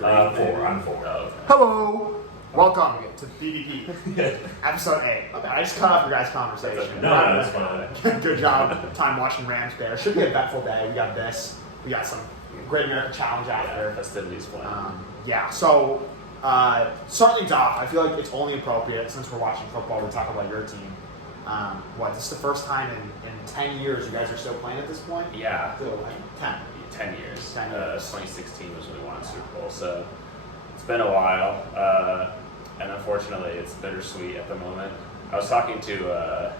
4. I'm 4. Oh, okay. Hello! Welcome to BBP, Ep.8. Okay, I just cut off your guys' conversation. No, that's fine. Good job, time watching Rams Bears. Should be a eventful day. We got this. We got some Great American Challenge after. Festivities planned. So starting things off, I feel like it's only appropriate since we're watching football to talk about your team. This is the first time in 10 years you guys are still playing at this point? Yeah. Still, 10. 10 years. 10 years. 2016 was when we won the Super Bowl, so it's been a while. And unfortunately, it's bittersweet at the moment. I was talking to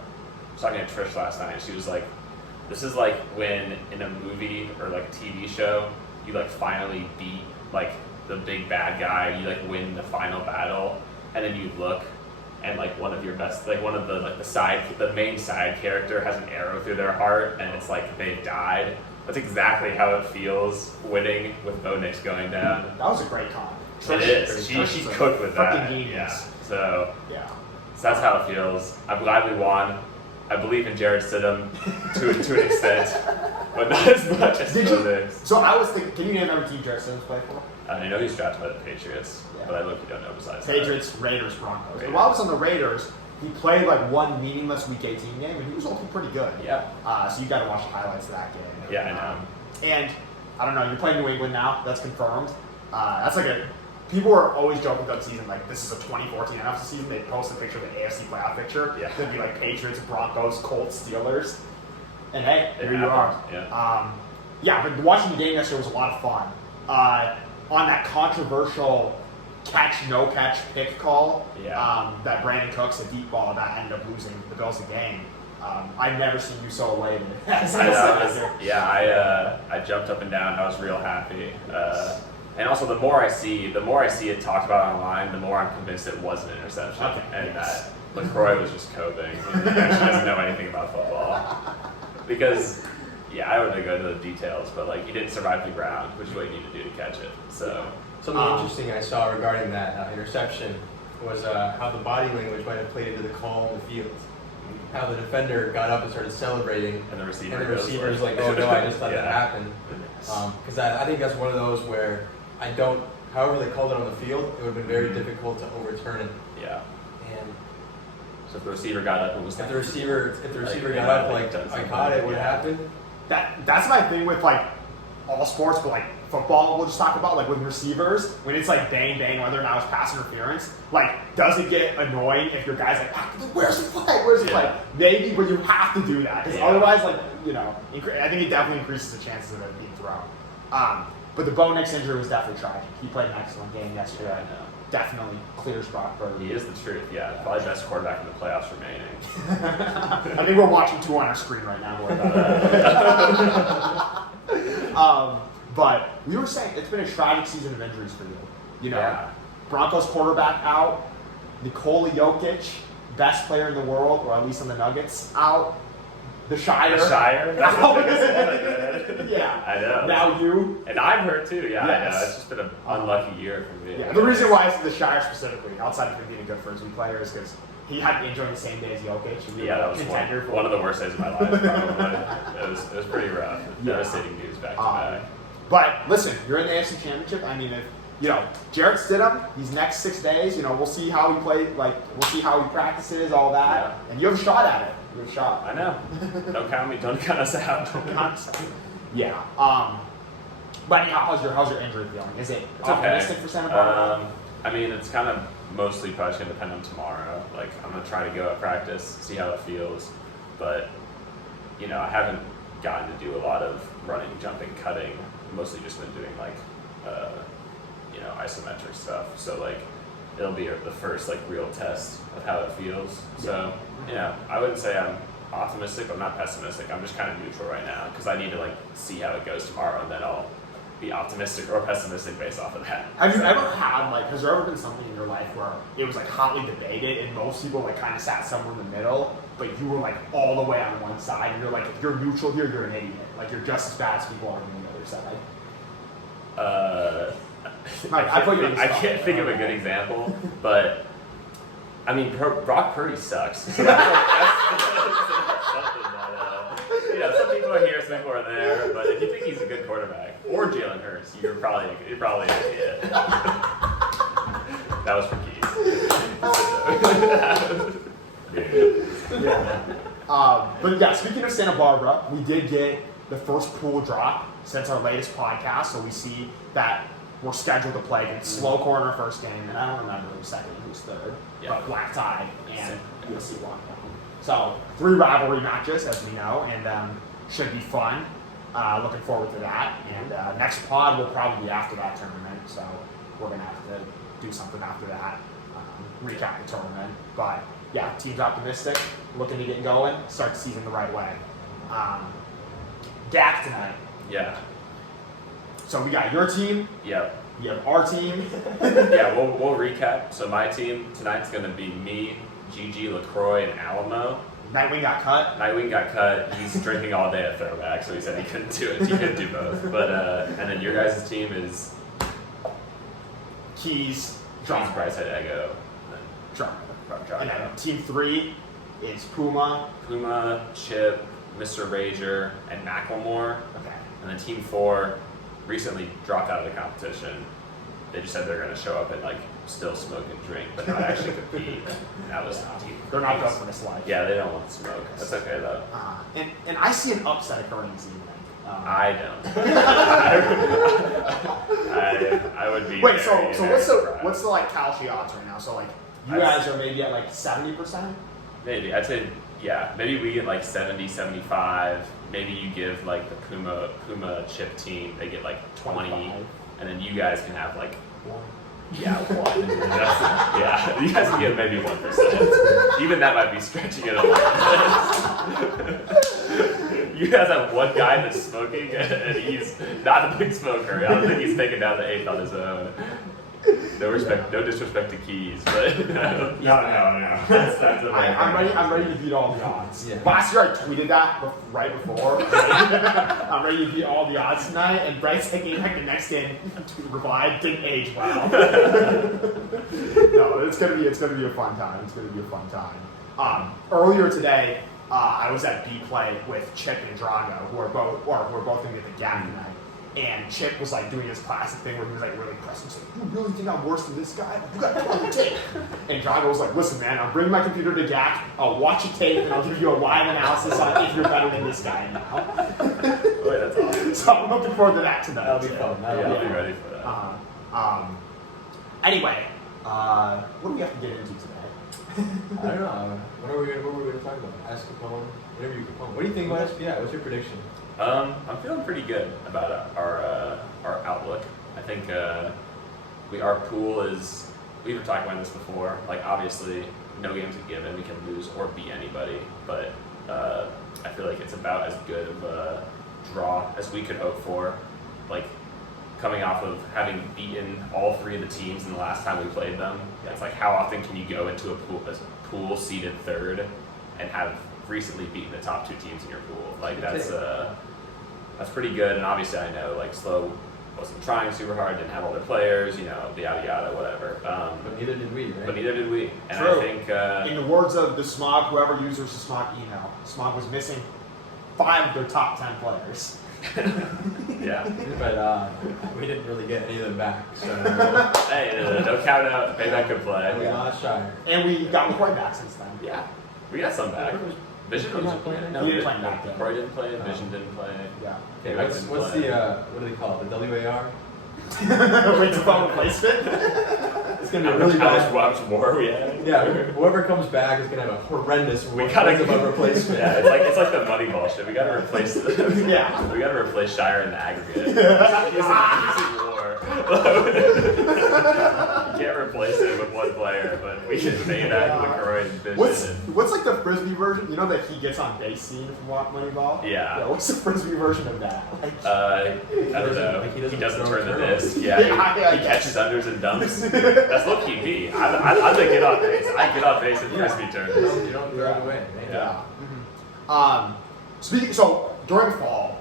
Trish last night. She was like, "This is like when in a movie or like a TV show, you like finally beat like the big bad guy. You like win the final battle, and then you look, and like one of your best, like one of the main side character has an arrow through their heart, and it's like they died." That's exactly how it feels winning with Bo Nix going down. That was a great comment. It is. She cooked with that. Genius. Yeah. So Yeah. that's how it feels. I'm glad we won. I believe in Jared Stidham to an extent, but not as much as Bo Nix. So I was thinking, can you name every team Jared Stidham's played for? I know he's drafted by the Patriots, but I look, you don't know besides Patriots, that. Raiders, Broncos. Raiders. And while I was on the Raiders, he played like one meaningless Week 18 game, and he was looking pretty good. Yeah. So you got to watch the highlights of that game. Yeah, I know. And I don't know, you're playing New England now. That's confirmed. That's like people are always joking about the season, like this is a 2014 NFC season. They post a picture of the AFC playoff picture. Yeah. It'd be like Patriots, Broncos, Colts, Steelers. And hey, It here you are. happened, But watching the game yesterday was a lot of fun. On that controversial no catch pick call, that Brandon Cooks, a deep ball that ended up losing the Bills the game. I've never seen you so elated. I jumped up and down. I was real happy. And also, the more I see it talked about online, the more I'm convinced it was an interception, that Croix was just coping. He actually doesn't know anything about football. Because, I don't want to go into the details, but like he didn't survive the ground, which is what you need to do to catch it. So something interesting I saw regarding that interception was how the body language might have played into the call on the field. How the defender got up and started celebrating, and the receiver's like, "Oh no, I just let that happen." Because I think that's one of those where however they called it on the field, it would have been very difficult to overturn it. Yeah. And so if the receiver got up, if the receiver got up, like I caught it, what happened? That's my thing with like all sports, but like football, we'll just talk about like with receivers when it's like bang bang, whether or not it's pass interference. Like, does it get annoying if your guy's like, "Where's the flag? Where's the flag?" Maybe, but you have to do that because otherwise, like I think it definitely increases the chances of it being thrown. But the Bo Nix injury was definitely tragic. He played an excellent game yesterday. I know. Definitely clear spot for. He is the truth. Yeah, probably best quarterback in the playoffs remaining. I think we're watching two on our screen right now. But we were saying it's been a tragic season of injuries for you. Broncos quarterback out, Nikola Jokic, best player in the world, or at least on the Nuggets, out. The Shire. That's what they said. Yeah. I know. Now you. And I'm hurt too. Yeah, Yes. I know. It's just been an unlucky year for me. Yeah. The reason why I said the Shire specifically, outside of him being a good frisbee player, is because he had an injury the same day as Jokic. That was one of the worst days of my life, probably. It was pretty rough. Devastating news back to back. But listen, you're in the AFC Championship. I mean, if Jared Stidham, these next 6 days, we'll see how he plays. Like, we'll see how he practices, all that, and you have a shot at it. You have a shot. I know. Don't count me. Don't count us out. Yeah. But how's your injury feeling? Is it optimistic for Santa Barbara? I mean, it's kind of mostly probably just gonna depend on tomorrow. Like, I'm gonna try to go at practice, see how it feels, but I haven't gotten to do a lot of running, jumping, cutting. Mostly just been doing like, isometric stuff. So like, it'll be the first like real test of how it feels. So I wouldn't say I'm optimistic, but I'm not pessimistic. I'm just kind of neutral right now because I need to like see how it goes tomorrow, and then I'll be optimistic or pessimistic based off of that. Have you ever had has there ever been something in your life where it was like hotly debated and most people like kind of sat somewhere in the middle, but you were like all the way on one side, and you're like, if you're neutral here, you're an idiot. Like, you're just as bad as people are on the other side. I can't think of a good example, but I mean, Brock Purdy sucks. So that's something that some people are here, some people are there. But if you think he's a good quarterback, or Jalen Hurts, you're probably an idiot. That was for Keys. But yeah, speaking of Santa Barbara, we did get the first pool drop since our latest podcast, so we see that we're scheduled to play against Slow Corner first game, and I don't remember who's second and who's third, but Black Tide and USC Lockdown. So 3 rivalry matches, as we know, and should be fun. Looking forward to that. And next pod will probably be after that tournament, so we're going to have to do something after that, recap the tournament. But yeah, team's optimistic, looking to get going, start the season the right way. GAC tonight. Yeah. So we got your team. Yep. You have our team. Yeah, we'll recap. So my team tonight's going to be me, Gigi, LaCroix, and Alamo. Nightwing got cut. Nightwing got cut. He's drinking all day at throwback, so he said he couldn't do it. He couldn't do both. But and then your guys' team is Keys, John's Brightside Ego. Drum. And then team 3 is Puma. Puma, Chip, Mr. Rager, and Macklemore. Okay. And then team 4 recently dropped out of the competition. They just said they're going to show up and like still smoke and drink, but not actually compete. And that was team. They're not built for this life. Yeah, they don't want to smoke. That's okay though. And I see an upset occurring this evening. I don't. I would be. Wait, very, so very what's the like Calci odds right now? So like you I'd guys are maybe at like 70%. Maybe I'd say maybe we get like 70, 75. Maybe you give like the Puma Chip team, they get like 20, 25. and then you guys can have like 1. Yeah, 1. Yeah, you guys can get maybe 1%. Even that might be stretching it a little. You guys have one guy that's smoking, and he's not a big smoker. I don't think he's taking down the 8th on his own. No respect, no disrespect to Keys, but no. That's I'm ready to beat all the odds. Yeah. Last year I tweeted that right before. I'm ready to beat all the odds tonight, and Brightside came back the next day and replied, didn't age well. No, it's gonna be a fun time. It's gonna be a fun time. Earlier today, I was at B play with Chip and Drago, who are both gonna get the GAC tonight. And Chip was like doing his classic thing where he was like really pressing. He's like, "You really think I'm worse than this guy? You got to pull the tape." And Drago was like, "Listen, man, I'll bring my computer to GAC. I'll watch a tape and I'll give you a live analysis on if you're better than this guy now." Wait, that's awesome. So I'm looking forward to that tonight. That'll be fun. I'll be ready for that. Anyway, what do we have to get into today? I don't know. What were we going to talk about? Ask Capone. Whatever you Capone. What do you think about SBI? What's your prediction? I'm feeling pretty good about our outlook. I think our pool is. We were talking about this before. Like obviously, no game's a given. We can lose or beat anybody, but I feel like it's about as good of a draw as we could hope for. Like coming off of having beaten all 3 of the teams in the last time we played them. It's like how often can you go into a pool seeded 3rd and have recently beaten the top 2 teams in your pool? Like that's pretty good. And obviously I know like Slow wasn't trying super hard, didn't have all their players, yada yada, whatever. But neither did we, right? But neither did we. And True. I think in the words of the Smaug, whoever uses the Smaug email, Smaug was missing 5 of their top 10 players. yeah. But we didn't really get any of them back. So Hey, no count out, payback could play. we lost Shire. And we got McCoy back since then. Yeah. We got some back. Vision He was not playing? No, He didn't play back then. Croix didn't play, Vision didn't play. Yeah. Okay, Payback what's didn't the play. what do they call it? The WAR? Wait to phone replacement? It's gonna be really How bad. much more are we having? Yeah, whoever comes back is gonna have a horrendous We gotta replacement. Yeah, it's like the Moneyball shit. We gotta replace Yeah. We gotta replace Shire in the aggregate. It's a war. You can't replace it with one player, but we can pay back LaCroix and Vision. What's like the frisbee version? You know that he gets on base scene from Moneyball? Yeah. What's the frisbee version of that? I don't know. Like He he doesn't doesn't turn the throw disc. turnovers. Yeah, Yeah, he catches unders and dumps. That's low key me. I'm the get on base. I get on base and frisbee turns. You don't throw it away. Right? Yeah. So during fall,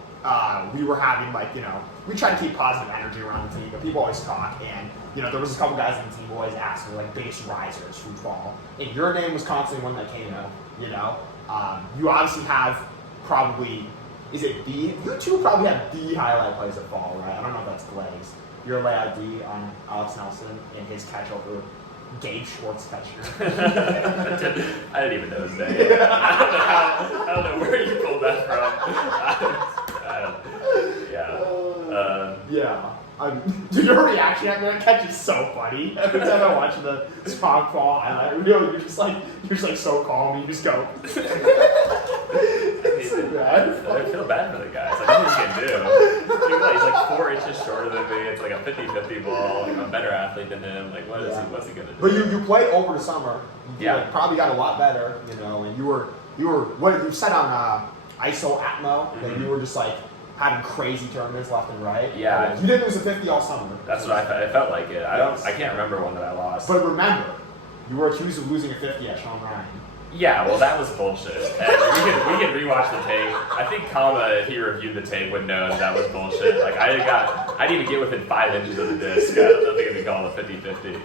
we were having we try to keep positive energy around the team, but people always talk, and there was a couple guys on the team who always asked me biggest risers from fall, and your name was constantly one that came up. You obviously have probably, is it D? You two probably have D highlight plays at fall, right? I don't know if that's Glaze. Your layout D on Alex Nelson and his catch over Gabe Schwartz touched you. I didn't even know his name. I don't know where you pulled that from. Yeah. Dude, your reaction after that catch is so funny. Every time I watch the Smaug fall highlight reel, you're just like so calm. You just go. It's so bad. I feel bad for the guy. It's like, nothing he can do. He's like 4 inches shorter than me. It's like a 50-50 ball. Like, I'm a better athlete than him. Like, what's he gonna do? But you played over the summer. You Yeah. like, probably got a lot better, you know. And you were what you said on ISO Atmo that you were just like having crazy tournaments left and right. Yeah. You didn't lose a 50 all summer. That's what I felt like it. I can't remember one that I lost. But remember, you were accused of losing a 50 at Sean Ryan. Yeah, well, that was bullshit. And we can rewatch the tape. I think Kama, if he reviewed the tape, would know that was bullshit. Like, I didn't even get within 5 inches of the disc. I don't think it'd be called a 50-50.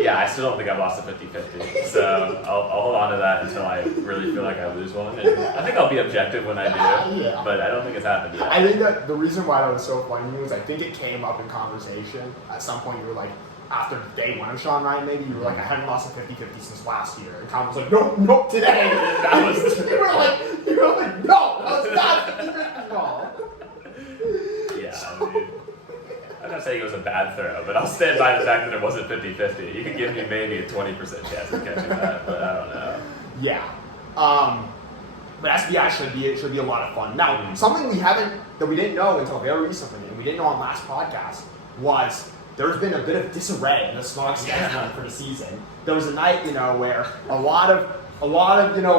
Yeah, I still don't think I've lost a 50-50. So I'll hold on to that until I really feel like I lose one. And I think I'll be objective when I do, Yeah. but I don't think it's happened yet. I think that the reason why that was so funny was I think it came up in conversation. At some point, you were like, after day one of Sean Ryan, maybe you were like, I haven't lost a 50-50 since last year. And Tom was like, nope, today. That was you were like, no, that was not 50-50 ball. Yeah, I mean, I'm not saying it was a bad throw, but I'll stand by the fact that it wasn't 50-50. You could give me maybe a 20% chance of catching that, but I don't know. Yeah. But SBI should be a lot of fun. Now, something we didn't know until very recently, and we didn't know on last podcast, was there's been a bit of disarray in the Smaug schedule for the season. There was a night, where a lot of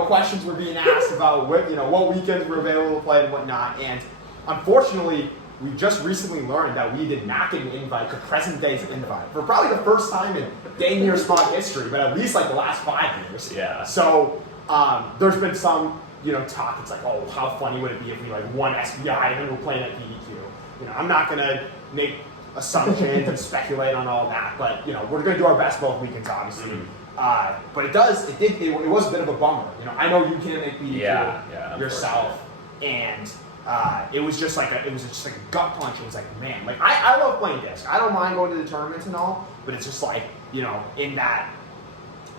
questions were being asked about what weekends were available to play and whatnot. And unfortunately, we just recently learned that we did not get an invite to present day's invite for probably the first time in dang near Smaug history, but at least like the last 5 years. Yeah. So there's been some talk. It's like, oh, how funny would it be if we like won SBI and then we're playing at PDQ? I'm not gonna make assumptions and speculate on all that, but we're going to do our best both weekends, obviously. But it was a bit of a bummer. I know you can't make BDQ yourself, and it was just like a gut punch. It was like, man, like I love playing disc. I don't mind going to the tournaments and all, but it's just like in that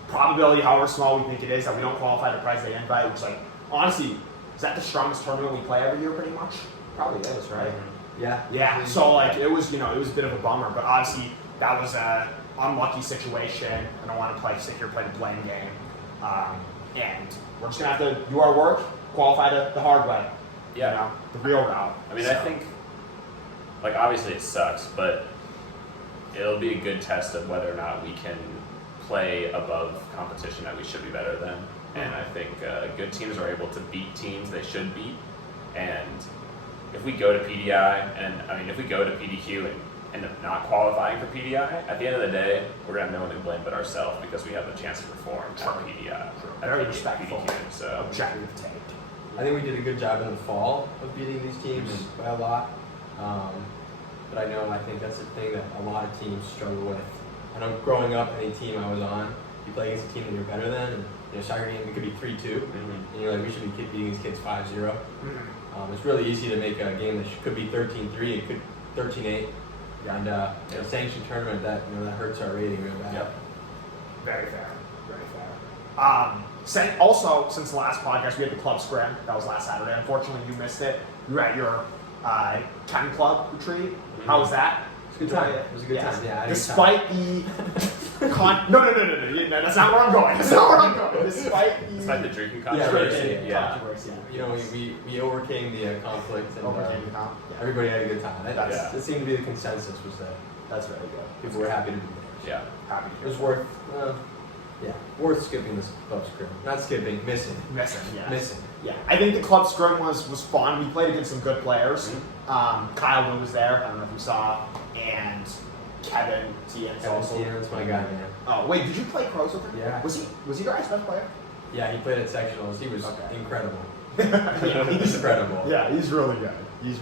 probability, however small we think it is, that we don't qualify to prize the invite. Which, like, honestly, is that the strongest tournament we play every year, pretty much? Probably is, right? Yeah. So like it was a bit of a bummer, but obviously that was a unlucky situation. I don't want to sit here play the blame game, and we're just gonna have to do our work, qualify the hard way. Yeah. The real route. I mean, I think, like, obviously it sucks, but it'll be a good test of whether or not we can play above competition that we should be better than. And I think good teams are able to beat teams they should beat, and if we go to PDI, if we go to PDQ and end up not qualifying for PDI, at the end of the day, we're going to have no one to blame but ourselves because we have the chance to perform at PDI. Very respectful. So Objective take. I think we did a good job in the fall of beating these teams by a lot. But I think that's the thing that a lot of teams struggle with. I know growing up, any team I was on, you play against a team that you're better than, and soccer game, it could be 3-2, and you're like, we should be beating these kids 5-0. It's really easy to make a game that could be 13-3, it could 13-8, and a sanctioned tournament that hurts our rating real bad. Yep. Very fair. Also, since the last podcast, we had the club scrim. That was last Saturday. Unfortunately, you missed it. You were at your Ken Club retreat. How was that? It was a good time. It was a good time. Yeah. Despite the no, that's not where I'm going. Despite the drinking controversy. Controversy. We overcame the conflict and everybody had a good time. That seemed to be the consensus, was that that's very good. People were happy to be there. Yeah. Happy to It was worth skipping this club scrim. Not skipping, missing. Missing. Yeah, I think the club scrim was fun. We played against some good players. Kyle Lou was there. I don't know if you saw, and Kevin Tien's also. Tien's my guy, man. Oh wait, did you play Croix with him? Yeah. Was he your guys' best player? Yeah, he played at sectionals. He was incredible. He's incredible. Yeah, he's really good. Good.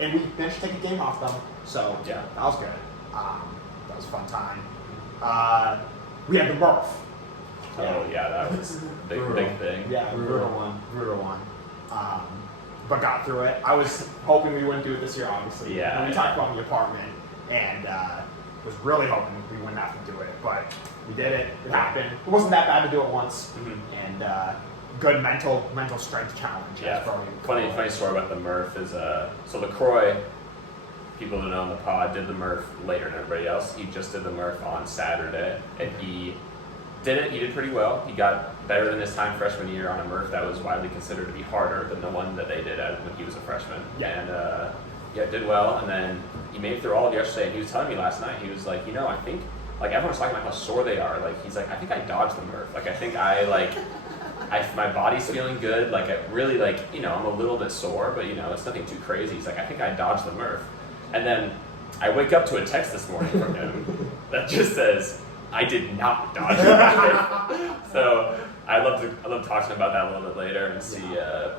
And we managed to take a game off them. So that was good. That was a fun time. We had the Murph. Oh yeah, that was a big thing. Yeah, brutal one. But got through it. I was hoping we wouldn't do it this year, obviously. Yeah. When we talked about the apartment, and was really hoping we wouldn't have to do it, but we did it. It happened. It wasn't that bad to do it once, and good mental strength challenge. Yeah. Funny story about the Murph is so the Croix, people who know in the pod, did the Murph later than everybody else. He just did the Murph on Saturday, and he did it. He did pretty well. He got better than his time freshman year on a Murph that was widely considered to be harder than the one that they did when he was a freshman. Yeah. And did well. And then he made it through all of yesterday. And he was telling me last night, he was like, I think like everyone's talking about how sore they are. Like he's like, I think I dodged the Murph. Like I think my body's feeling good. Like I really I'm a little bit sore, but it's nothing too crazy. He's like, I think I dodged the Murph. And then I wake up to a text this morning from him that just says, I did not dodge the Murph. So I love talking about that a little bit later and see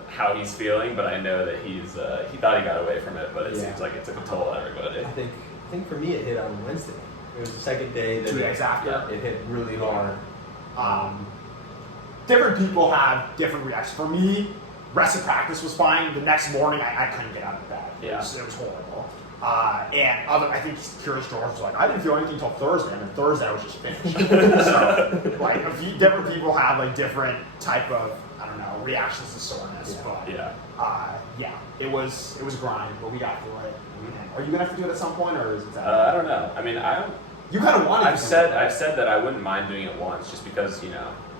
how he's feeling. But I know that he thought he got away from it, but it seems like it took a toll on everybody. I think for me it hit on Wednesday. It was the second day that 2 days after. It hit really hard. Different people have different reactions. For me, rest of practice was fine. The next morning, I couldn't get out of bed. Yeah. It was horrible. I think Curious George was like, I didn't feel anything until Thursday, and then Thursday I was just finished. So, different people have different type of, I don't know, reactions to soreness. Yeah. But it was a grind, but we got through it. Are you gonna have to do it at some point, or is it? I don't know. I mean, You kind of wanted. I've said that I wouldn't mind doing it once, just because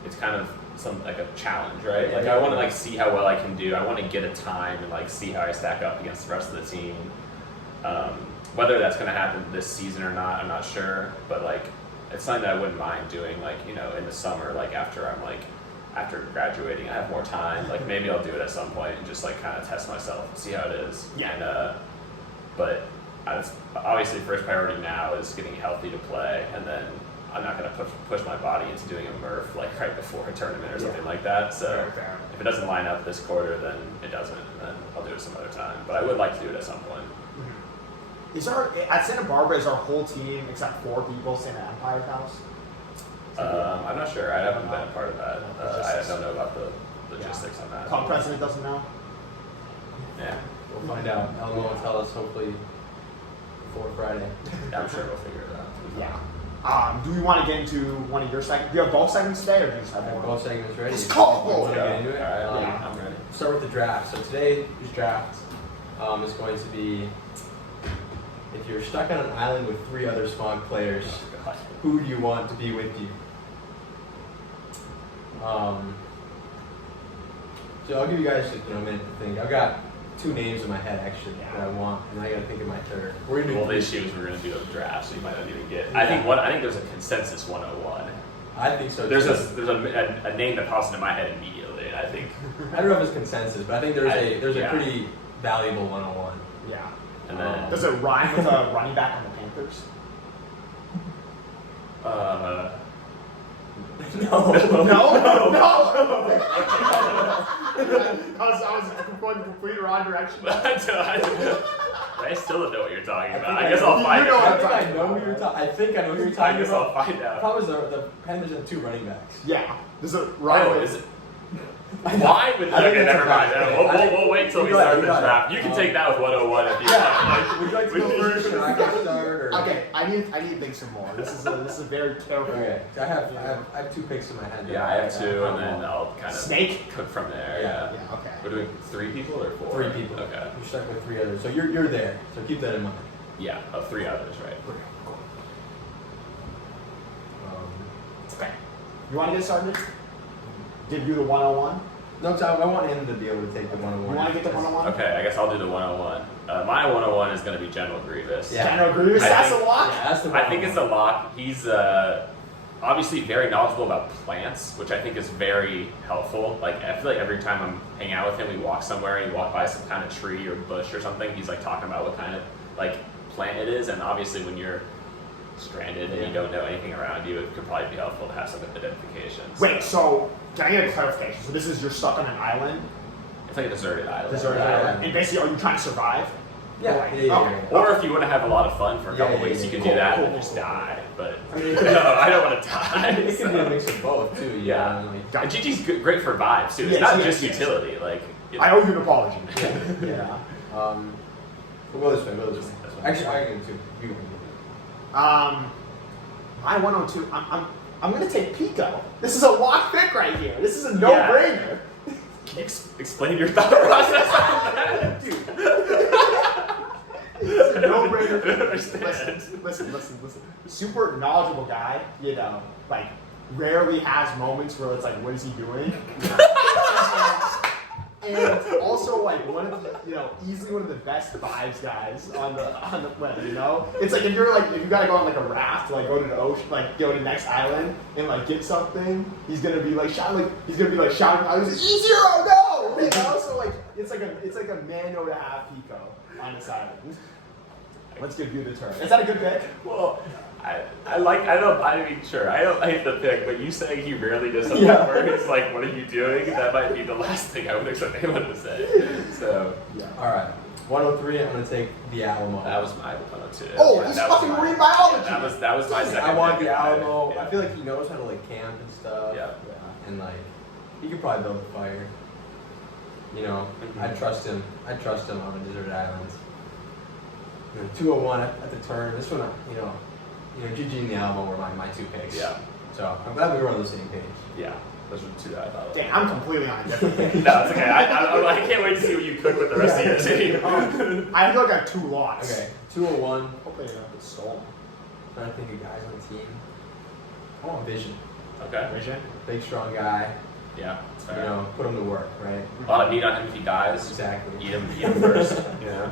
it's kind of a challenge, right? Like I want to see how well I can do. I want to get a time and see how I stack up against the rest of the team. Whether that's going to happen this season or not, I'm not sure. But it's something that I wouldn't mind doing. In the summer, after graduating, I have more time. Maybe I'll do it at some point and just kind of test myself and see how it is. Yeah. And obviously first priority now is getting healthy to play, and then I'm not going to push my body into doing a Murph right before a tournament or something like that. So Fair. if it doesn't line up this quarter, then it doesn't, and then I'll do it some other time. But I would like to do it at some point. At Santa Barbara, is our whole team except 4 people staying at Empire's house? I'm not sure. I haven't been a part of that. I don't know about the logistics on that. Club president doesn't know. Yeah. We'll find out. Ellen will tell us hopefully before Friday. Yeah, I'm sure we'll figure it out. Yeah. Do we want to get into one of your segments? Do you have both segments today, or do you just have I have one? both segments ready. Let's go! You want to get into it? All right. I'm ready. Start with the draft. So today's draft is going to be, if you're stuck on an island with 3 other Smaug players, who do you want to be with you? So I'll give you guys a minute to think. I've got 2 names in my head actually that I want, and I got to think of my third. We're gonna do. Well, the issue is we're going to do a draft, so you might not even get. I think there's a consensus 101. I think so. There's a name that pops into my head immediately, and I think. I don't know if it's consensus, but I think there's a pretty valuable 101. Yeah. And then Does it rhyme with a running back on the Panthers? No. I was going the complete wrong direction. I still don't know what you're talking about. I guess I'll find out. I know who you're talking. I think I know who you're talking I guess about. I'll find I out. thought it was the Panthers had 2 running backs. Yeah. Does it rhyme with? Is it? Why? Okay, never mind. We'll wait till we start the draft. You can take that with 101 if you want. Would you like to go first, or I can start? Or? Okay, I need to think some more. This is a very careful. Okay, I have 2 picks in my head. Yeah, I have 2, and then I'll kind of Snake cook from there. Yeah. Yeah. Okay. We're doing 3 people or 4? 3 people. Okay. You're stuck with 3 others, so you're there. So keep that in mind. Yeah. 3 others, right? Okay. You want to get started? Give you the 101? No, Tom, I want him to be able to take the 101. You want to get the 101? Okay, I guess I'll do the 101. My 101 is going to be General Grievous. Yeah. General Grievous, that's a lock? Yeah, that's the I think it's a lock. He's obviously very knowledgeable about plants, which I think is very helpful. I feel like every time I'm hanging out with him, we walk somewhere and we walk by some kind of tree or bush or something, he's talking about what kind of plant it is. And obviously when you're stranded and you don't know anything around you, it could probably be helpful to have some identification. Wait, so can I get a clarification? So this is you're stuck on an island? It's like a deserted island. Deserted island. And basically, are you trying to survive? Yeah. Okay. Or if you want to have a lot of fun for a couple weeks, you can do that and just die. But no, I don't want to die. It can be a mix of both too. Yeah. And GG's great for vibes too. It's not just utility. I owe you an apology. Yeah. We'll go this way. Actually, I can too. You can do My 102. I'm gonna take Pico. This is a lock pick right here. This is a no-brainer. Can you explain your thought process on that? Dude. It's a no-brainer. I don't understand. Listen. Super knowledgeable guy, you know, like rarely has moments where it's like, what is he doing? And also like one of the, you know, easily one of the best vibes guys on the web, you know? It's like if you gotta go on like a raft, like go to the ocean, like go to the next island and like get something, he's gonna be like shouting, out, he's easier, oh no! You know? So like it's like a mano to have Pico on this island. Let's give you the turn. Is that a good pick? Well, I mean, sure, I don't hate the pick, but you saying he rarely does something where it's like, what are you doing? That might be the last thing I would expect anyone to say. So, yeah. All right. 103, I'm going to take the Alamo. That was my 102. Oh, he's fucking marine biology. Yeah, that was my second I want pick. the Alamo. Yeah. I feel like he knows how to like camp and stuff. Yeah. And like, he could probably build a fire. You know, I trust him. I trust him on the desert islands. You know, 201 at the turn. This one, you know, Gigi and the Alamo were my two picks. Yeah. So I'm glad we were on the same page. Yeah. Those are the two that I thought of. Damn, I'm completely on a different page. No, it's okay. I can't wait to see what you cook with the rest of your team. I feel like I have 2 lots. Okay, 201. Hopefully enough it's sold. Trying to think of guys on the team. I want Vision. Okay. Vision. Big, strong guy. Yeah, it's fair. You know, put him to work, right? A lot of meat on him if he dies. Exactly. Eat him first. You know?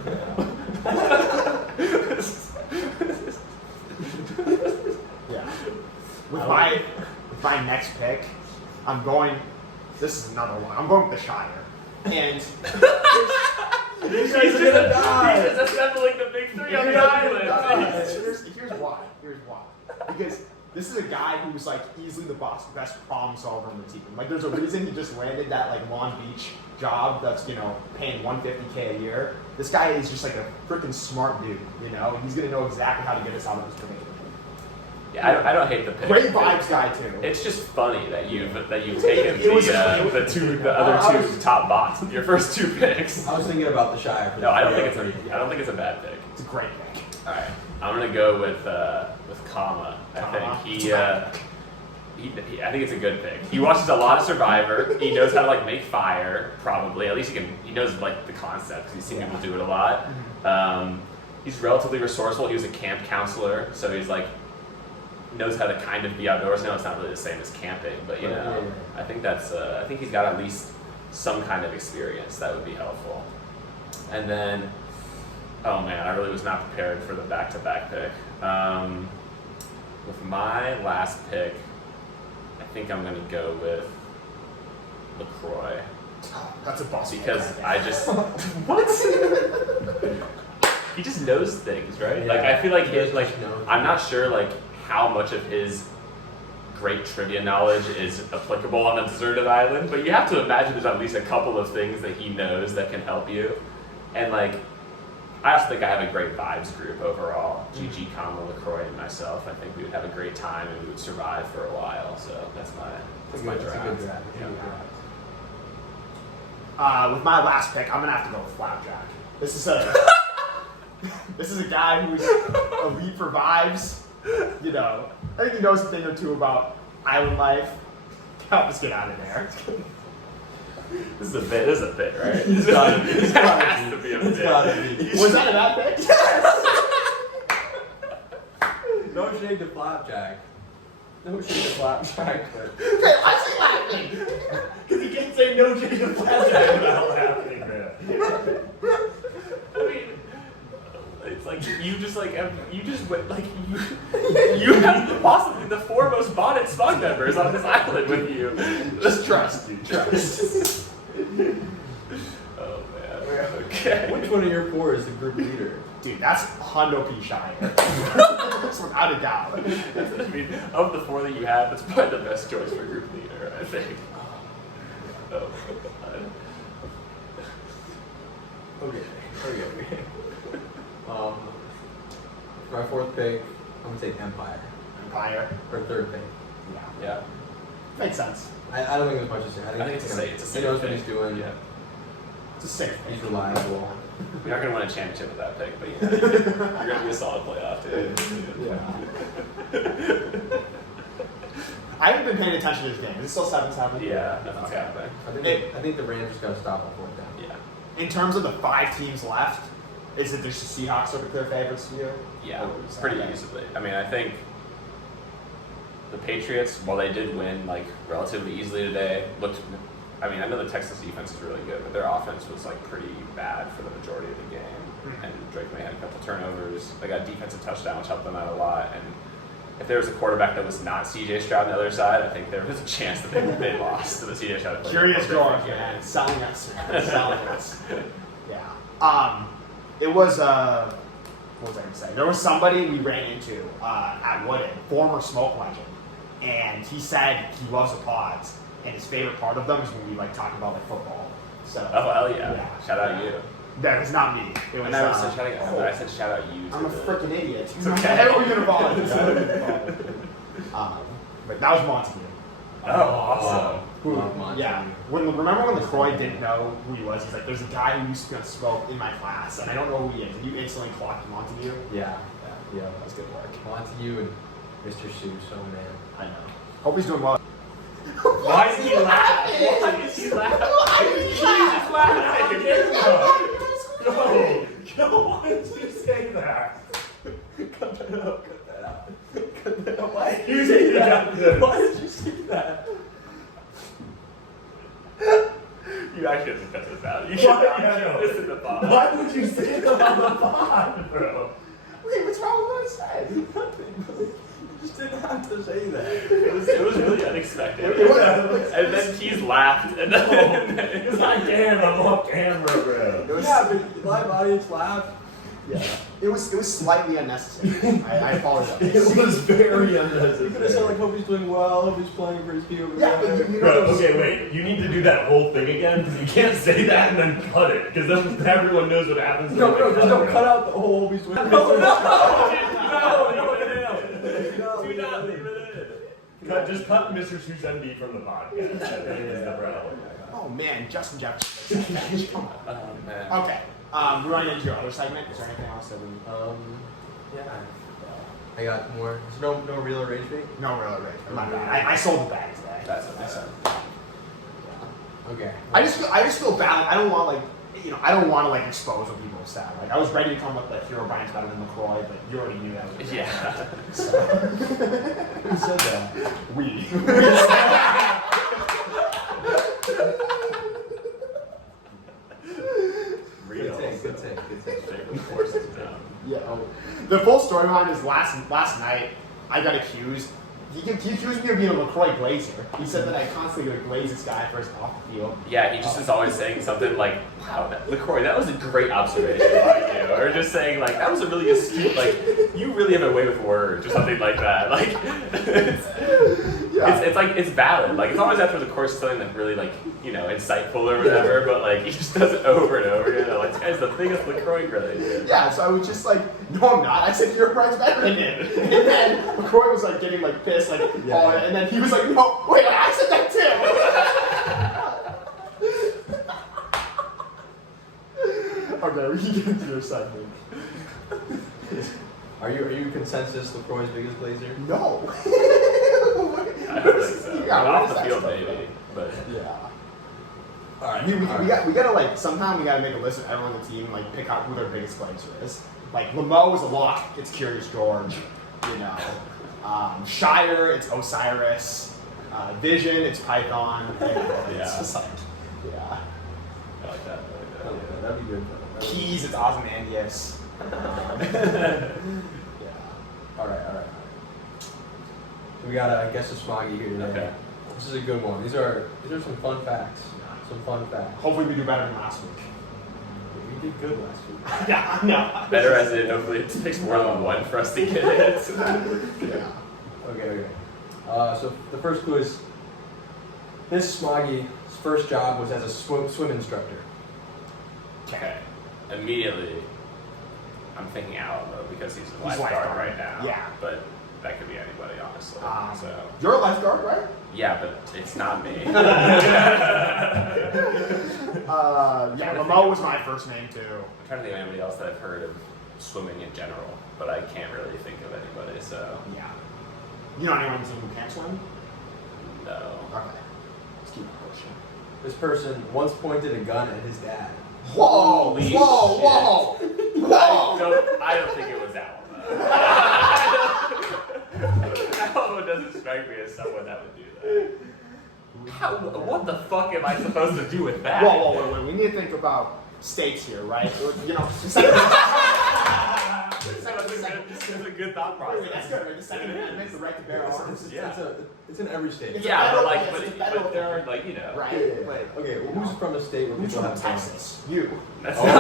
Yeah. With my next pick, I'm going. This is another one. I'm going with the Shire. And He's just assembling the big three on the island. Here's why. Because this is a guy who's like easily the best problem solver on the team. Like there's a reason he just landed that like Long Beach job that's, you know, paying $150K a year. This guy is just like a freaking smart dude, you know? He's gonna know exactly how to get us out of this predicament. Yeah, I don't hate the pick. Great vibes guy too. It's just funny that you've taken the other two top bots, your first 2 picks. I was thinking about the Shire. No, I don't think it's a bad pick. It's a great pick. All right, I'm gonna go with Kama. I think it's a good pick. He watches a lot of Survivor. He knows how to like make fire, probably. At least he knows like the concept because he's seen people do it a lot. He's relatively resourceful. He was a camp counselor, so he's like knows how to kind of be outdoors. I know it's not really the same as camping, but you know, I think I think he's got at least some kind of experience that would be helpful. And then, oh man, I really was not prepared for the back-to-back pick. With my last pick, I think I'm gonna go with LaCroix. That's a boss. Because I just what? He just knows things, right? Yeah. Like I feel like I'm not sure like how much of his great trivia knowledge is applicable on a deserted island, but you have to imagine there's at least a couple of things that he knows that can help you. And like, I also think I have a great vibes group overall. Gigi, Kama, LaCroix, and myself. I think we would have a great time and we would survive for a while. So that's my draft. It's a good draft. With my last pick, I'm gonna have to go with Flapjack. This is a guy who's elite for vibes. You know, I think he knows a thing or two about island life. Help us get out of there. This is a bit, right? It's gotta be. It has to be a bit. It's gotta be. Was that a bad pick? No shade to Flapjack. No shade to Flapjack, but Okay, why's he laughing? Because he can't say no shade to Flapjack without laughing, man. I mean, it's like you have possibly the 4 most bonded Smaug members on this island with you. Just trust, dude. Trust. Oh man. Okay. which one of your 4 is the group leader? Dude, that's Hondo P. Shire. Without a doubt. I mean, of the 4 that you have, that's probably the best choice for group leader, I think. Oh god. Okay. For my 4th pick, I'm gonna take Empire. Empire. For 3rd pick. Yeah. Makes sense. I don't think there's much to say. I think it's a safe He knows what he's doing. Yeah. It's a safe pick. He's reliable. You're not going to win a championship with that pick, but you're going to be a solid playoff team. Yeah. I haven't been paying attention to this game. Is it still 7-7? Yeah, nothing's happening. I think the Rams just got to stop on fourth down. Yeah. In terms of the 5 teams left, is it just the Seahawks are the clear favorites to you? Yeah, pretty easily. I mean, I think the Patriots, while they did win like relatively easily today, looked. I mean, I know the Texas defense is really good, but their offense was like pretty bad for the majority of the game. And Drake May had a couple turnovers. They got a defensive touchdown, which helped them out a lot. And if there was a quarterback that was not C.J. Stroud on the other side, I think there was a chance that they lost to the C.J. Stroud. Curious George, man, selling us, selling us. Yeah. It was what was I gonna say? There was somebody we ran into at Wooded, former Smoke legend, and he said he loves the pods, and his favorite part of them is when we like talk about like football. So. Oh hell yeah! Shout out you. That was not me. It was. I said shout out. I said shout out you. I'm a freaking idiot. It's okay. Everyone's gonna follow this. But that was Montague. Oh, awesome. Yeah. Remember when LaCroix didn't know who he was? He's like, there's a guy who used to be on Smoke in my class, and I don't know who he is. And you instantly clocked Montague. Yeah. That was good work. Montague and Mr. Seuss, oh man. I know. Hope he's doing well. Why is he laughing? Why is he laughing? No, why did you say that? Cut that out. Why did you say that? Why did you say that? You actually have to cut this out. You should this in the pod. Why would you say it on the pod, bro? Wait, what's wrong with what I said? Nothing. You just didn't have to say that. It was really unexpected. And then he's laughed. And then Because I can, I'm off camera, bro. Yeah, but live audience laughed. Yeah. It was slightly unnecessary. I apologize. It was very You could have said unnecessary. like, hope he's doing well, hope he's playing for his team. Yeah, but you know Bro, okay, wait. You need to do that whole thing again because you can't say that and then cut it because then everyone knows what happens. No, just don't cut out the whole hope he's doing. No, do not leave it in. Just cut Mr. Seuss MD from the podcast. I think is the problem. Oh man, Justin Jefferson. Come on. Oh, man. Okay. We're running into your other segment. Is there anything else that we? Yeah. I got more. There's no real or rage bait? No, really. My bad. I sold the bag today. That's I okay. sold Okay. I just feel bad. I don't want I don't want to like expose what people have said. Like I was ready to come with like Herobrine's better than LaCroix, but you already knew that was Yeah. Who said that? we. Real. Good take. Favorite forces down. Yeah. The full story behind is last night I got accused. He accused me of being a LaCroix glazer. He said that I constantly would glaze this guy first off the field. Yeah, he just is always saying something like, wow, LaCroix, that was a great observation by you. Or just saying, like, that was a really astute, like, you really have a way with words, or something like that. Like, it's like, it's valid. Like, it's always after the course something that's really, like, you know, insightful or whatever, but, like, he just does it over and over again. Like, this guy's the biggest LaCroix glazer. Yeah, so I was just like, no, I'm not. I said Herobrine's better than him. And then LaCroix was like getting like pissed, like, and then he was like, no, wait, I said that too. Okay, we can get into your segment. Are you consensus LaCroix's biggest glazer? No. I don't think so. Yeah, Off where the does field, that maybe. But Yeah. All right. I mean, we gotta like sometime we gotta make a list of everyone on the team, like pick out who their biggest glazer is. Like Lamo is a lock, it's Curious George, you know. Shire, it's Osiris. Vision, it's Python. You know, it's Yeah. just like, yeah. I like that. That'd be good. Keys, it's Ozymandias. Yeah. All right. So we got a guest of Smaugie here today. Okay. This is a good one. These are some fun facts. Hopefully we do better than last week. We did good last week. Yeah, no. Better as in, hopefully it takes more than one for us to get it. Yeah. Okay. So the first clue is this Smaugie's first job was as a swim instructor. Okay. Immediately, I'm thinking Alamo because he's a He's lifeguard lifeguard. right now. Yeah. But that could be anybody, honestly. So You're a lifeguard, right? yeah, but it's not me. Yeah, Lamo was my first name too. I'm trying to think of anybody else that I've heard of swimming in general, but I can't really think of anybody. So Yeah. You know anyone who can't swim? no. Okay. Let's keep it pushing. This person once pointed a gun at his dad. Whoa! Holy Whoa! shit. Whoa! I don't think it was Alamo. Alamo doesn't strike me as someone that would do that. What the fuck am I supposed to do with that? Whoa! We need to think about states here, right? You know, That's a good thought process. that's good. Right? The Second Amendment, the right to bear arms. It's in every state. It's Yeah, federal- but it's a federal thing. like, you know. Right. Yeah. But Okay, well, who's from a state where who's people from have Texas? You. That's Oh. not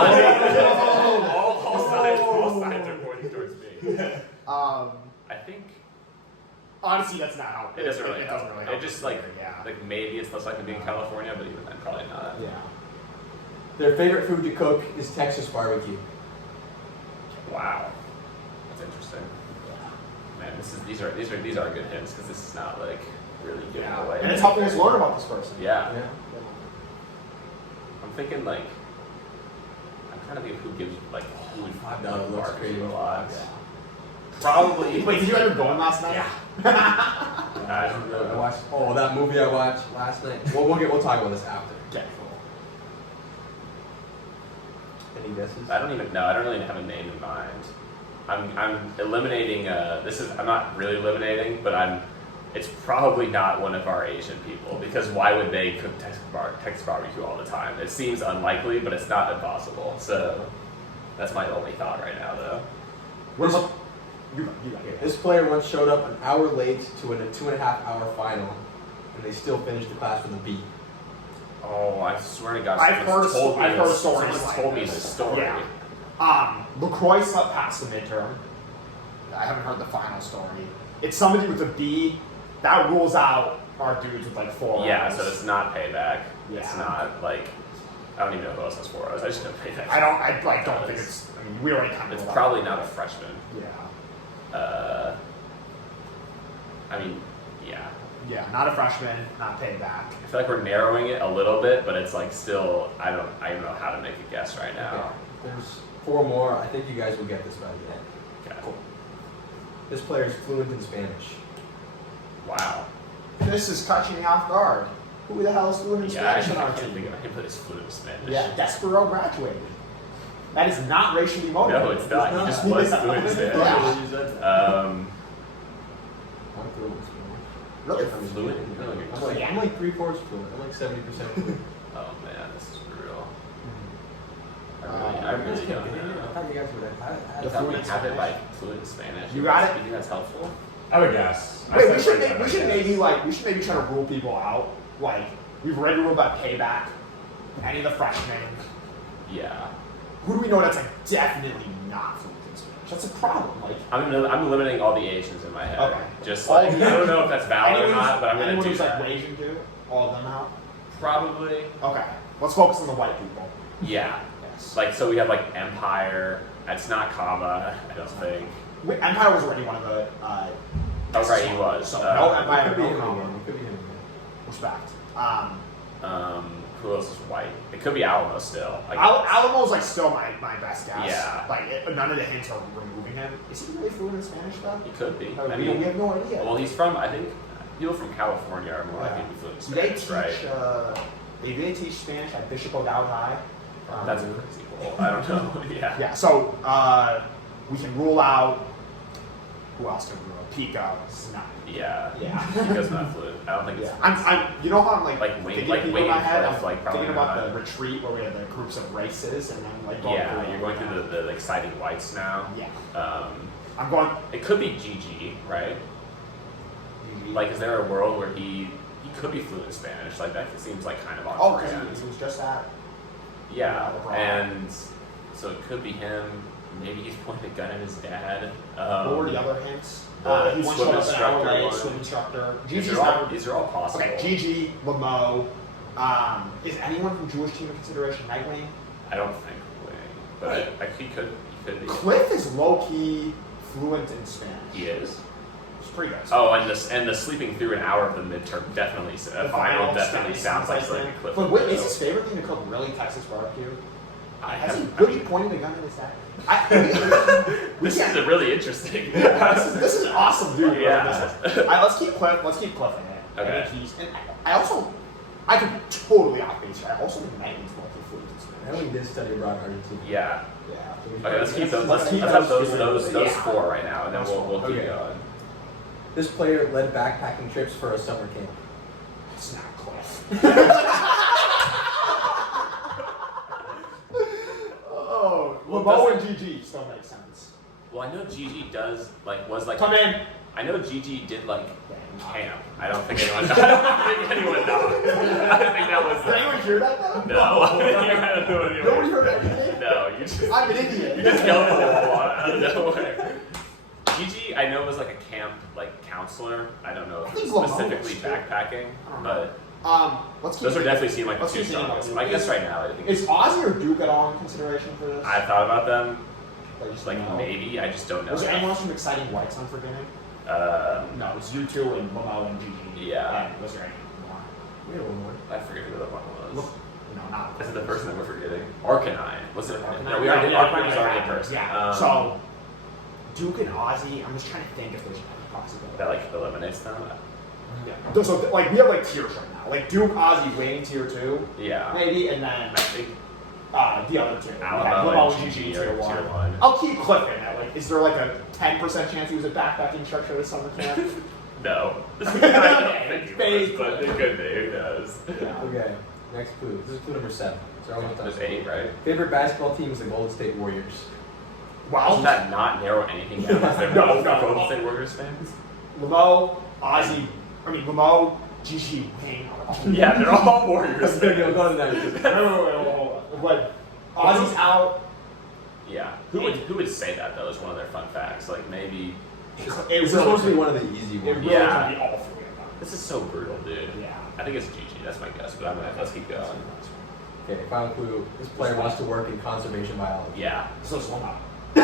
all sides are pointing towards me. I think Honestly, that's not how. it doesn't really It help. doesn't really help. It just like yeah. maybe it's less likely to be in California, but even then probably not. Yeah. Their favorite food to cook is Texas barbecue. Wow, that's interesting. Man, these are good hints because this is not like really giving away. And it's helping us learn about this person. Yeah. I'm thinking like I'm trying to think of who gives like who would No, it looks barbecue crazy. a lot. Probably. Wait, did you end up going last night? Yeah. I don't I know. watched that movie I watched last night. We'll talk about this after. Okay. Any guesses? I don't even know. I don't really have a name in mind. I'm eliminating. I'm not really eliminating, but it's probably not one of our Asian people because why would they cook Texas barbecue all the time? It seems unlikely, but it's not impossible. So that's my only thought right now, though. Where's you got it. This player once showed up an hour late to a 2.5-hour final, and they still finished the class with a B. Oh, I swear to God, I've heard stories someone like told me this. this story. Yeah. LaCroix slept past the midterm. I haven't heard the final story. It's somebody with a B. That rules out our dudes with like 4 Yeah, O's. so it's not payback. It's Yeah. not like I don't even know who else has 4 O's. I just know payback. I don't think it's. I mean, we already kind of. It's probably not a freshman. Yeah. I mean, yeah. Yeah, not a freshman, not payback. I feel like we're narrowing it a little bit, but it's like still I don't know how to make a guess right now. Okay. There's 4 more. I think you guys will get this by the end. Okay. Cool. This player is fluent in Spanish. Wow. This is catching me off guard. Who the hell is fluent in Yeah, Spanish on our I can't team? think of anybody who's fluent in Spanish. Yeah, Despero graduated. That is not racially motivated. No, it's not. He just not. was fluent in Spanish. Yeah. Use that. Um, I'm fluent in Spanish. Really? fluent? I'm like 3/4 fluent. I'm like 70% fluent. Oh man, this is brutal. I You really guys don't can't get it. I know. thought you guys would have had I it. thought we fluent have it by Spanish. fluent in Spanish. You got it? You think that's helpful? I would guess. Wait, we should maybe try to rule people out. Like we've already ruled about payback. Any of the freshmen. Yeah. Who do we know that's like definitely not fluent in Spanish? That's a problem. Like I'm eliminating all the Asians in my head. Okay. Just All like the- I don't know if that's valid or anyone not, but I'm gonna anyone do who's that. like Asian too. All of them out. Probably. Okay, let's focus on the white people. Yeah. Yes. Like so we have like Empire. That's not Kava, I don't think. Wait, Empire was already one of the. Oh right, he was. So, no It Empire, could be no him Comma. again. It could be him again. Respect. Who else is white? It could be Alamo still. I guess. Alamo's like still my best guess. Yeah. Like none of the hints are removing him. Is he really fluent in Spanish though? He could be. Oh, I we mean, have no idea. well, he's from. I think people from California are more likely to be fluent in Do they Spanish, teach? right? They teach Spanish at Bishop O'Dowd High. That's crazy cool. I don't know. Yeah. Yeah. So we can rule out. Who else can we rule out? Pico. It's not. Yeah. Yeah. Because not fluent. I don't think it's. Yeah. I'm. You know how I'm like Wayne- thinking like people Wayne in my head. Cliff, I'm like, probably thinking about not. the retreat where we had the groups of races and then like going Yeah, through you're going through the exciting whites now. Yeah. I'm going. It could be GG, right? Like, is there a world where he could be fluent in Spanish? Like that seems like kind of on Oh, because brand. he was just at. Yeah, LeBron. and so it could be him. Maybe he's pointing a gun at his dad. What were the other hints? the He once swim showed up an hour instructor late. one. Swim instructor. These Gigi's are all not. these are all possible. Okay, Gigi, Lamo. Is anyone from Jewish team in consideration? Nightwing. I don't think Wayne, but he could be. Cliff is low key fluent in Spanish. He is. It's pretty good. Oh, and the sleeping through an hour of the midterm definitely final definitely sounds like a clip. But wait, is his favorite thing to cook really Texas barbecue? Has he really pointed a gun at his dad? This is a really interesting. This is awesome, dude. Yeah. All right, let's keep Cliff in it. Okay. And I could totally outface you. I also think Knight needs multiple fluids. I only did study abroad Argentina. Yeah. Yeah. Okay, let's keep those. Let's keep Let's have those those Yeah. four right now, and then we'll keep Okay. going. This player led backpacking trips for a summer camp. It's not Cliff. Oh, Well, Lebo doesn't- and GG still makes sense. Well, I know Gigi was like. Come in. I know Gigi did like camp. I don't think anyone. I don't think anyone knows. I think that was. Did anyone hear that though? No. I don't know anyone. Nobody heard anything? No, you just. I'm an idiot. You just yelled at the wall out of nowhere. Gigi, I know was like a camp counselor. I don't know I if think it Lemo was was specifically too. backpacking, but Let's keep. those are definitely seem like the let's two keep thinking strongest. about I guess right now I think Is Ozzy or Duke at all in consideration for this? I thought about them. But you just Like don't know? maybe I just don't know. Was there anyone else from Exciting Whites unforgiving? No, it was you two and Lemo and GG. Yeah. And was there any more? We had one more. I forget who the one was. Look, no, not. Is it the person that we're forgetting? Arcanine. Was it? Arcanine? No, we already did. Arcanine was already a person. Yeah. So Duke and Ozzy. I'm just trying to think if there's any possibility. that eliminates them. Yeah. So we have tiers right now. Like Duke, Ozzy, Wayne tier 2, Yeah. maybe, and then I think the other two. Alamo Lemo and and GG GG are tier 1. tier 1. I'll keep Cliff in that. Is there a 10% chance he was a backpacking instructor this summer camp? No. I don't think he Fake. was, but it could be. Who knows? Okay, next clue. This is clue number 7. Starting with There's us. 8, right? Favorite basketball team is the Golden State Warriors. Well, Does that not narrow anything down? Is there No, no no. Golden State Warriors fans? Lemo, Ozzy, Lemo, GG, Wayne. Yeah, they're all Warriors Go fans. to the next. Wait. But Ozzy's out. Yeah. Who would say that though? Is one of their fun facts. Like maybe It This really is supposed to be could- one of the easy It ones. really Yeah. could be all three of them. this is so brutal, dude. Yeah. I think it's GG. That's my guess. But let's keep going. Okay, final clue. This player wants to work in conservation biology. Yeah. So it's one up. No.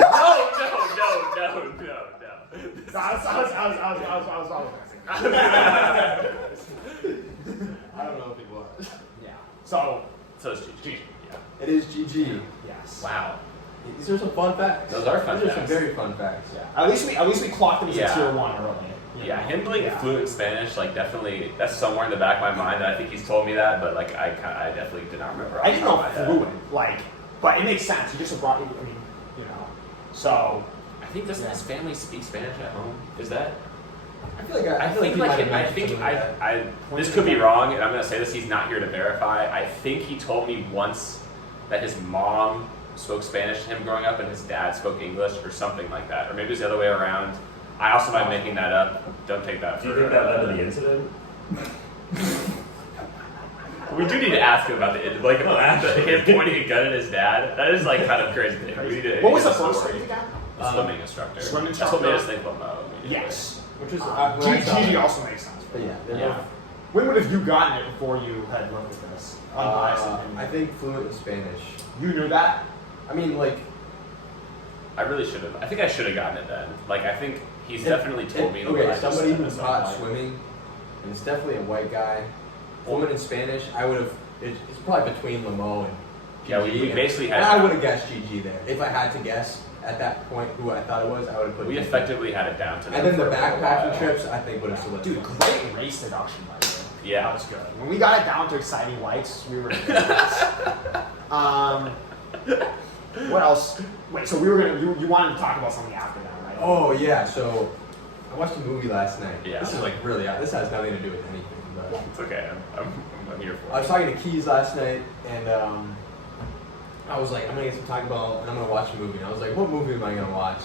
I don't know if it was. Yeah. So So it's GG. Yeah. It is GG. yes. Wow. These are some fun facts. Those are fun These are some facts. very fun facts. Yeah. At least we clocked him as Yeah. a tier 1 early. you Yeah, know? him being Yeah. fluent in Spanish, definitely, that's somewhere in the back of my mind that I think he's told me that, but I definitely did not remember. I didn't know off the top of my head. fluent, but it makes sense. He just brought. So I think doesn't his family speak Spanish at home? Is that? I feel like I feel think he like might have I mentioned think something like that. this could be wrong, and I'm gonna say this. He's not here to verify. I think he told me once that his mom spoke Spanish to him growing up, and his dad spoke English, or something like that, or maybe it's the other way around. I also might be making that up. Don't take that. Do you think that led to the incident? We do need to ask him about him pointing a gun at his dad. That is kind of crazy. We need to what was get the a first story. thing again? A swimming instructor. Swimming That's what made us instructor. think Lemo. Yes. Which is When I saw GG it. also makes sense. But yeah, they're Yeah. both. When would have you gotten it before you had looked at this? Unbiased opinion. I think fluent in Spanish. You knew that? I mean, I really should have. I think I should have gotten it then. I think he's definitely told me. Okay, what I just somebody said who at some taught point. swimming, and it's definitely a white guy. Fluent in Spanish, I would have. It's probably between Lemo and GG. Yeah, we basically had. And I would have guessed GG there. If I had to guess at that point who I thought it was, I would have put. We GG. effectively had it down to. And then the them for a backpacking while. trips, I think would have solidified. Dude, great race deduction by the way. That Yeah. was good. When we got it down to exciting whites, we were. What else? Wait, so we were gonna. You wanted to talk about something after that, right? Oh yeah, so I watched a movie last night. Yeah. This is really. This has nothing to do with anything. But It's okay. I'm here for I it. was talking to Keys last night, and I was like, I'm gonna get some Taco Bell, and I'm gonna watch a movie. And I was like, what movie am I gonna watch?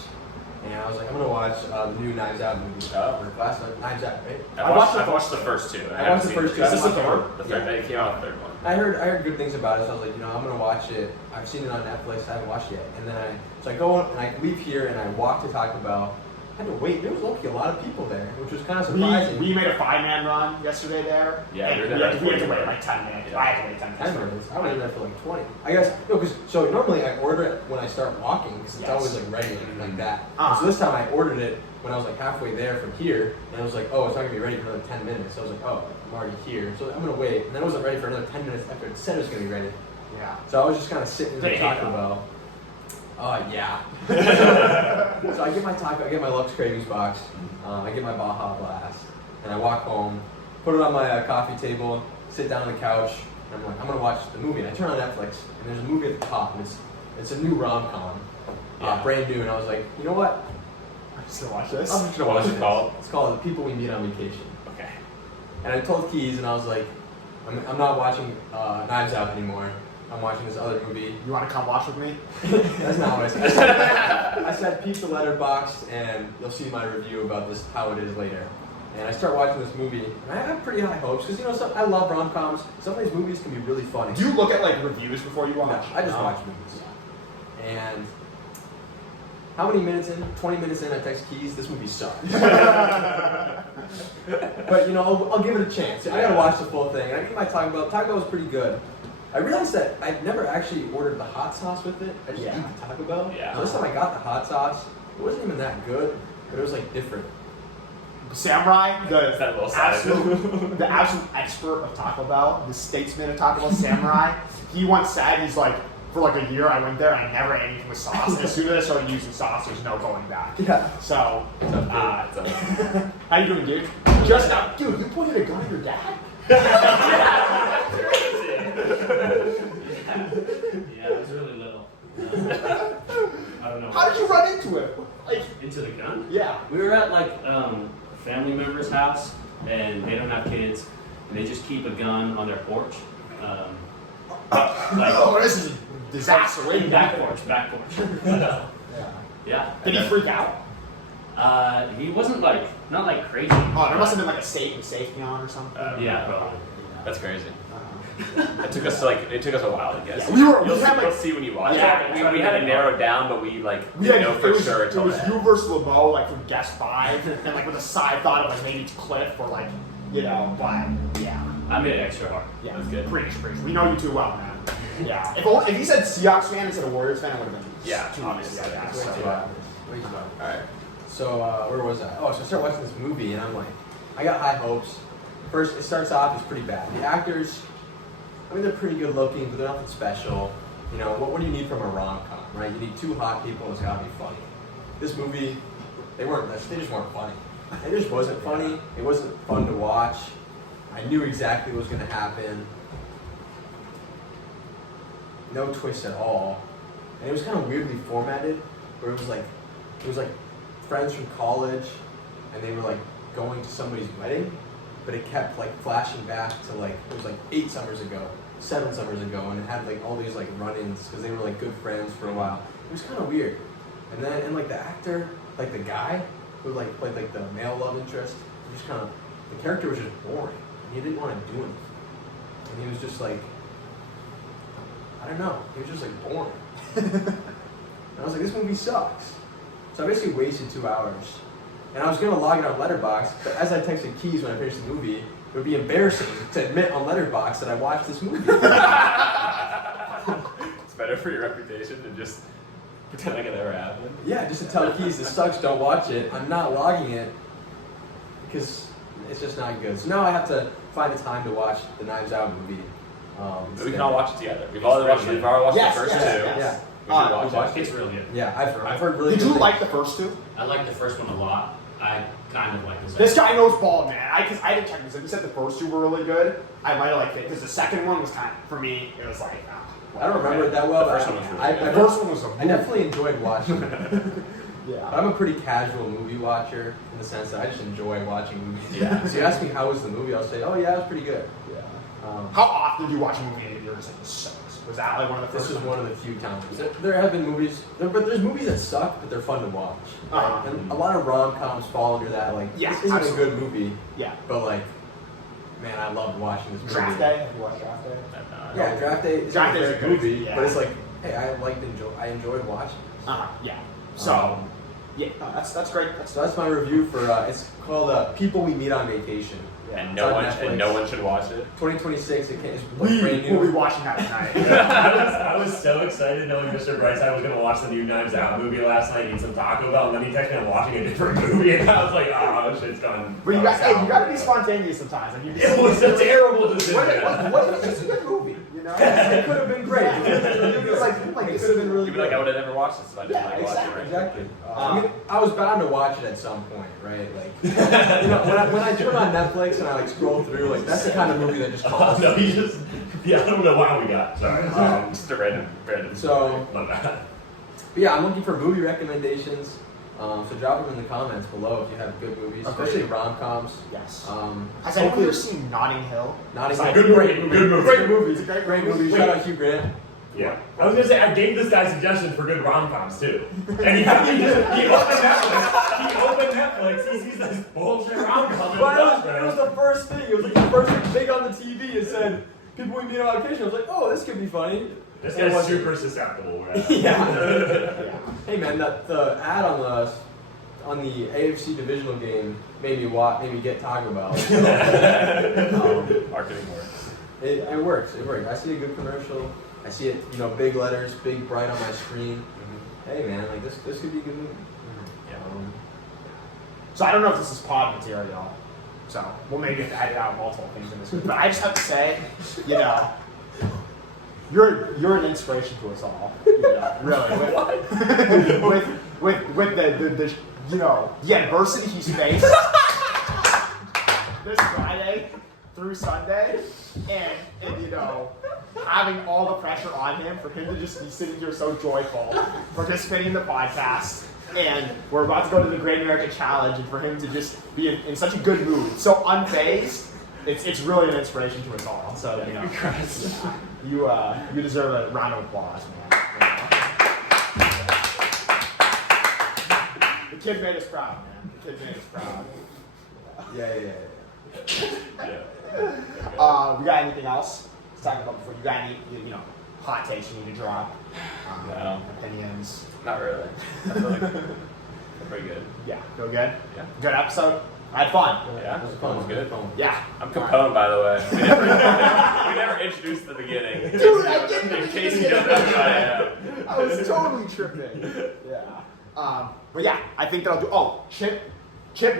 And I was like, I'm gonna watch the new Knives Out movie. Oh. Or last night, Knives Out, right? I've watched the first two. I watched the first two. This is the I watched third. The the third. third. They came out with the third one. I heard good things about it, so I was like, I'm gonna watch it. I've seen it on Netflix. I haven't watched it yet. And then I go on, and I leave here, and I walk to Taco Bell, had to wait. There was lucky a lot of people there, which was kind of surprising. We made a 5-man run yesterday there. Yeah, and we we were had there to for wait like 10 minutes. Yeah. I had to wait 10 minutes. 10 minutes. I waited there for like 20. I guess, no, because, so normally I order it when I start walking, because it's Yes. always like ready, like that. Ah. So this time I ordered it when I was like halfway there from here, and I was like, oh, it's not gonna be ready for another 10 minutes. So I was like, oh, I'm already here. So I'm gonna wait. And then it wasn't ready for another 10 minutes after it said it was gonna be ready. Yeah. So I was just kind of sitting in the They hate Taco them. Bell. Yeah. So I get my taco, I get my Lux Cravings box, I get my Baja Blast, and I walk home, put it on my coffee table, sit down on the couch, and I'm like, I'm gonna watch the movie. And I turn on Netflix, and there's a movie at the top, and it's a new rom-com, Yeah. brand new. And I was like, you know what? I'm just gonna watch this. I'm just gonna What watch was it this. called? It's called The People We Meet on Vacation. Okay. And I told Keys, and I was like, I'm not watching Knives Out anymore. I'm watching this other movie. You want to come watch with me? That's not what I said. I said peep the letterbox, and you'll see my review about this, how it is later. And I start watching this movie, and I have pretty high hopes, because, you know, I love rom-coms. Some of these movies can be really funny. Do you look at like reviews before you watch? No, I just watch movies. And how many minutes in? 20 minutes in, I text Keys, this movie sucks. But, you know, I'll give it a chance. I gotta watch the full thing. And I get my Taco Bell. Taco Bell was pretty good. I realized that I'd never actually ordered the hot sauce with it. I just eat the Taco Bell. Yeah. So this time I got the hot sauce. It wasn't even that good, but it was like different. Samurai, Is that a little side? the absolute expert of Taco Bell, the statesman of Taco Bell, Samurai. He once said, he's like, for like a year I went there, I never ate anything with sauce. And as soon as I started using sauce, there's no going back. Yeah. So, how It's you doing, dude? Just now, dude, you pointed a gun at your dad? Yeah, it was really little. I don't know. How did you run into it? Like, Into the gun? yeah. We were at like a family member's house, and they don't have kids, and they just keep a gun on their porch. Oh, this is a disaster. Wait, Back porch. Yeah. Yeah. Did he freak out? He wasn't like, not like crazy. Oh, there must have been like a safety on or something. Yeah, probably. That's crazy. It took us a while to get. Yeah, You'll see when you watch Yeah, it. We had it narrowed down, but we We didn't had, know for sure it until was then. you versus Lemo, like from Guest 5, and like with a side thought of like maybe it's Cliff or like, you know, but yeah. I made it extra hard. Yeah, That's good. Preach. We know you too well, man. Yeah. If he said Seahawks fan instead of Warriors fan, it would have been too obviously. easy. Yeah, Way so, too loud. Way too loud. Alright. So, where was I? Oh, so I start watching this movie, and I'm like, I got high hopes. First, it starts off, it's pretty bad. The actors, I mean, they're pretty good looking, but they're nothing special. You know, what do you need from a rom-com, right? You need two hot people, and it's gotta be funny. This movie, they just weren't funny. It just wasn't funny. It wasn't fun to watch. I knew exactly what was gonna happen. No twist at all. And it was kind of weirdly formatted, where it was like friends from college, and they were like going to somebody's wedding, but it kept like flashing back to like, it was like 8 summers ago, 7 summers ago, and it had like all these like run-ins because they were like good friends for a while. It was kind of weird. And then, and like the actor, like the guy who like played like the male love interest, he just kind of, the character was just boring. He didn't want to do anything. And he was just like, I don't know, he was just like boring. And I was like, this movie sucks. So I basically wasted 2 hours. And I was gonna log it on Letterboxd, but as I texted Keys when I finished the movie, it would be embarrassing to admit on Letterboxd that I watched this movie. It's better for your reputation than just pretend like it never happened. Yeah, just to tell Keys this sucks, don't watch it. I'm not logging it because it's just not good. So now I have to find a time to watch the Knives Out movie. We can all watch it together. We've all watched the first two. Yeah. We should watch it. It's really good. Yeah, I've heard really Did good you things. like the first two? I like the first one a lot. I kind of like the second. This guy knows ball, man. Because I didn't check this. If you said the first two were really good, I might have liked it. Because the second one was kind of, for me, it was like, I don't remember it that well, The but first one was really I, good. I, The first one was a I definitely enjoyed watching it. Yeah. I'm a pretty casual movie watcher in the sense that I just enjoy watching movies. Yeah. So you ask me how was the movie, I'll say, oh yeah, it was pretty good. Yeah. Um, How often do you watch a movie and you're just like, this sucks? Was that like one of the This first is one of the few times. There have been movies, but there's movies that suck, but they're fun to watch. Uh-huh. And a lot of rom-coms fall under that. Like, Yeah, this isn't absolutely. a good movie, Yeah. but like, man, I loved watching this movie. Draft Day? Have you watched Draft Day? Yeah, Draft Day is Draft a Day is great a good- movie, yeah. but it's like, hey, I enjoyed watching this. Yeah. So, Yeah, no, that's great. So that's my review for it's called People We Meet on Vacation. And It's no on one Netflix. should watch it. 2026. It's We brand will be new. watching that tonight. I was so excited knowing Mr. Brightside was going to watch the new Knives Out movie last night, eat some Taco Bell, and then he texted me I'm watching a different movie, and I was like, oh, shit's gone. But you gotta be spontaneous sometimes. Like, It was a terrible decision. It's a good movie. You know, It could have been great. it's like It this could have been really You'd be like, I would have never watched this if I didn't Yeah, like watching it. Right? Exactly. I mean, I was bound to watch it at some point, right? Like, you know, when I turn on Netflix and I like scroll through, like that's the kind of movie that just calls. No, he just, I don't know why we got. Sorry. Just a random. So, My bad. but yeah, I'm looking for movie recommendations. So drop them in the comments below if you have good movies, especially rom-coms. yes. Hopefully- Has anyone ever seen Notting Hill? Notting It's Hill. a Good movie. Good movie. Great movie. It's a Great movie. Shout out Hugh Grant. Yeah. I was gonna say I gave this guy suggestions for good rom-coms too, and he opened Netflix. He opened Netflix. He sees this bullshit rom-com. But it was the first thing. It was like the first thing big on the TV. It said, "People we meet on vacation." I was like, "Oh, this could be funny." This And it guy's wasn't. super susceptible. Right? Yeah. Hey man, the ad on the AFC divisional game made me get Taco Bell. Marketing works. It works. It works. I see a good commercial. I see it, big letters, big bright on my screen. Hey man, like this could be a good movie. So I don't know if this is pod material. So we'll maybe have to edit out multiple things in this. But I just have to say, you're an inspiration to us all. Really. With the adversity he's faced this Friday through Sunday, and having all the pressure on him for him to just be sitting here so joyful, participating in the podcast, and we're about to go to the Great American Challenge, and for him to just be in such a good mood, so unfazed, it's really an inspiration to us all. So you deserve a round of applause, man. The kid made us proud, man. The kid made us proud. Yeah. We got anything else to talk about before? You got any, hot takes you need to drop? No. Opinions? Not really. I feel like they're pretty good. Yeah. Feel good? Yeah. Good episode? I had fun. Yeah, It was that was good. Yeah. I'm Capone, by the way. We never introduced the beginning. Dude, I didn't In case you don't know who I am. I was totally tripping. Yeah. But yeah, I think that'll do. Oh, Chip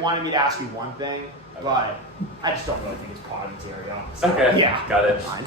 wanted me to ask you one thing, but I just don't really think it's pod material. So, Okay. Yeah. Got it. Fine.